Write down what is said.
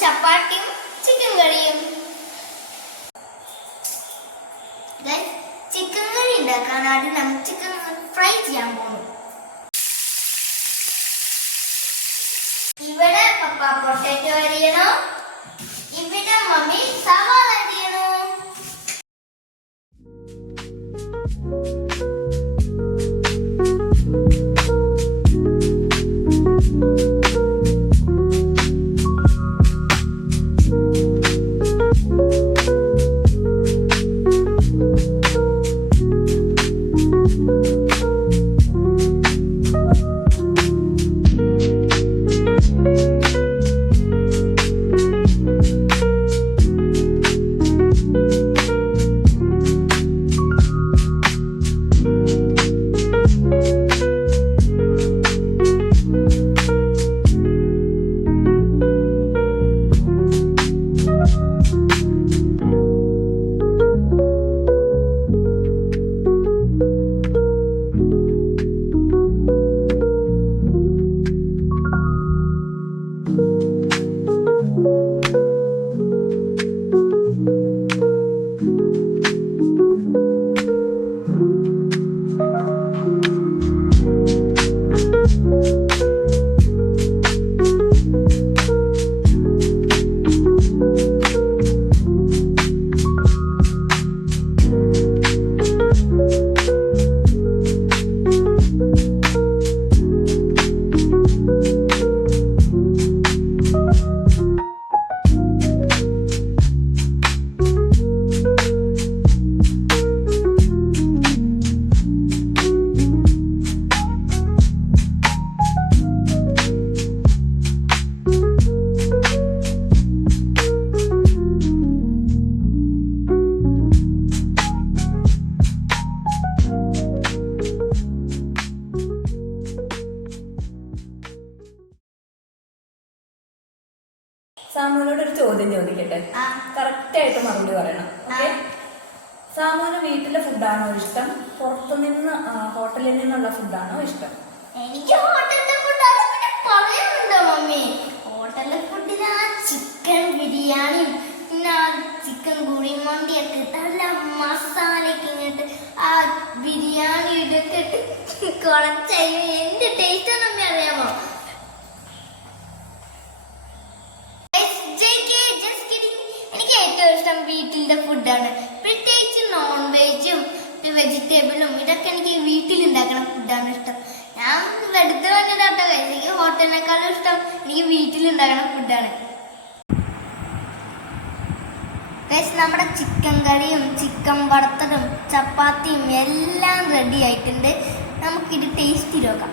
ചപ്പാത്തിയും ചിക്കൻ കറിയും. ചിക്കൻ കറി ഉണ്ടാക്കാൻ ആദ്യം നമ്മൾ ചിക്കൻ ഫ്രൈ ചെയ്യാൻ പോകുന്നു. ഇവിടെ പപ്പ പൊട്ടാറ്റോ അരിയണോ, ഇവിടെ മമ്മി സവാള അരിയണോ. സാമുവിനോട് ഒരു ചോദ്യം ചോദിക്കട്ടെ, കറക്റ്റ് ആയിട്ട് മറുപടി പറയണം. ഓക്കെ? സാമുവിന് വീട്ടിലെ ഫുഡാണോ ഇഷ്ടം, പുറത്തുനിന്ന് ഹോട്ടലിൽ നിന്നുള്ള ഫുഡാണോ ഇഷ്ടം? എനിക്ക് ഹോട്ടലിലെ ഫുഡാണ്. പിന്നെ പറയുന്നുണ്ടോ മമ്മി, ഹോട്ടലിലെ ഫുഡിന് ആ ചിക്കൻ ബിരിയാണിയും പിന്നെ ആ ചിക്കൻ കുഴിമന്തിയൊക്കെ നല്ല മസാലയൊക്കെ ഇങ്ങോട്ട് ആ ബിരിയാണി ഇതൊക്കെ ഇട്ട് കുഴച്ചായി എന്ത് ടേസ്റ്റ് മമ്മി അറിയാമോ? എനിക്ക് ഏറ്റവും ഇഷ്ടം വീട്ടിലെ ഫുഡാണ്. പ്രത്യേകിച്ച് നോൺ വെജും വെജിറ്റബിളും ഇതൊക്കെ എനിക്ക് വീട്ടിലുണ്ടാക്കുന്ന ഫുഡാണ് ഇഷ്ടം. ഞാൻ വെറുതെ വന്നതാട്ടോ, എനിക്ക് ഹോട്ടലിനേക്കാളും ഇഷ്ടം എനിക്ക് വീട്ടിലുണ്ടാക്കുന്ന ഫുഡാണ്. നമ്മുടെ ചിക്കൻ കറിയും ചിക്കൻ വറുത്തതും ചപ്പാത്തിയും എല്ലാം റെഡി ആയിട്ടുണ്ട്. നമുക്കിത് ടേസ്റ്റ് നോക്കാം.